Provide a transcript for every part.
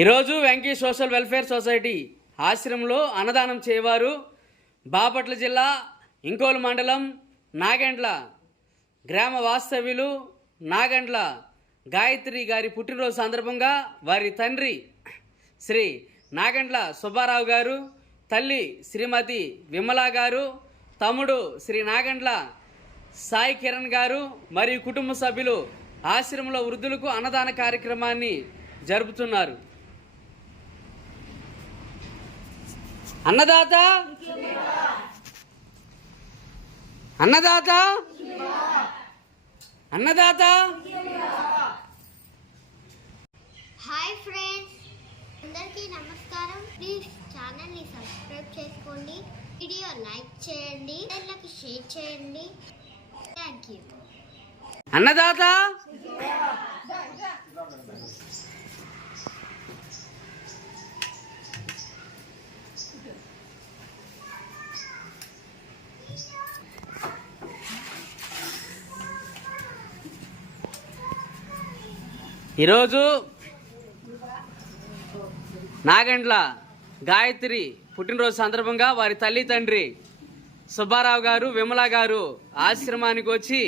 ఈరోజు Venky social welfare society ఆశ్రమంలో అన్నదానం చేయవారు బాపట్ల జిల్లా ఇంకోలు మండలం నాగండ్ల గ్రామ వాస్తవ్యులు నాగండ్ల గాయత్రి గారి పుట్టినరోజు సందర్భంగా వారి తండ్రి శ్రీ నాగండ్ల సుబ్బారావు గారు, తల్లి శ్రీమతి విమలా గారు, తమ్ముడు శ్రీ నాగండ్ల సాయి కిరణ్ గారు మరియు కుటుంబ సభ్యులు ఆశ్రమంలో వృద్ధులకు అన్నదాన కార్యక్రమాన్ని జరుపుతున్నారు. అన్నదాత అన్నదాత అన్నదాత. హాయ్ ఫ్రెండ్స్, అందరికీ నమస్కారం. ప్లీజ్ ఛానల్ని సబ్స్క్రైబ్ చేసుకోండి, వీడియో లైక్ చేయండి, ఇతరులకు షేర్ చేయండి. Thank you. అన్నదాత ఈరోజు నాగండ్ల గాయత్రి పుట్టినరోజు సందర్భంగా వారి తల్లి తండ్రి సుబ్బారావు గారు, విమలా గారు ఆశ్రమానికి వచ్చి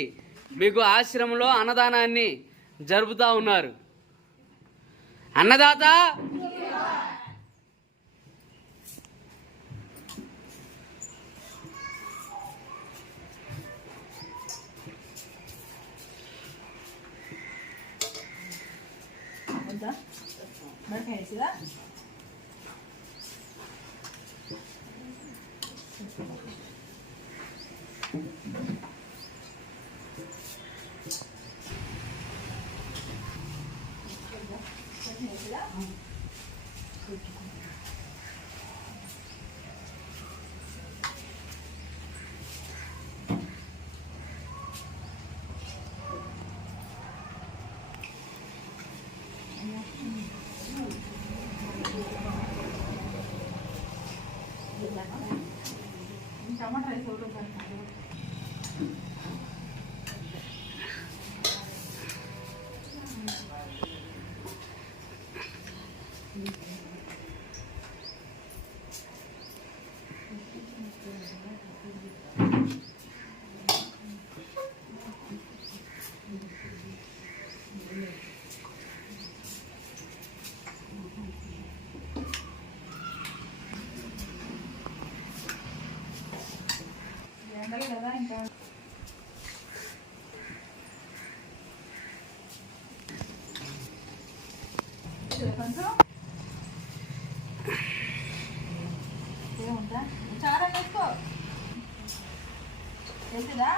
మీకు ఆశ్రమంలో అన్నదానాన్ని జరుపుతూ ఉన్నారు. అన్నదాత చాలా ఎక్కువ తెలుసుదా?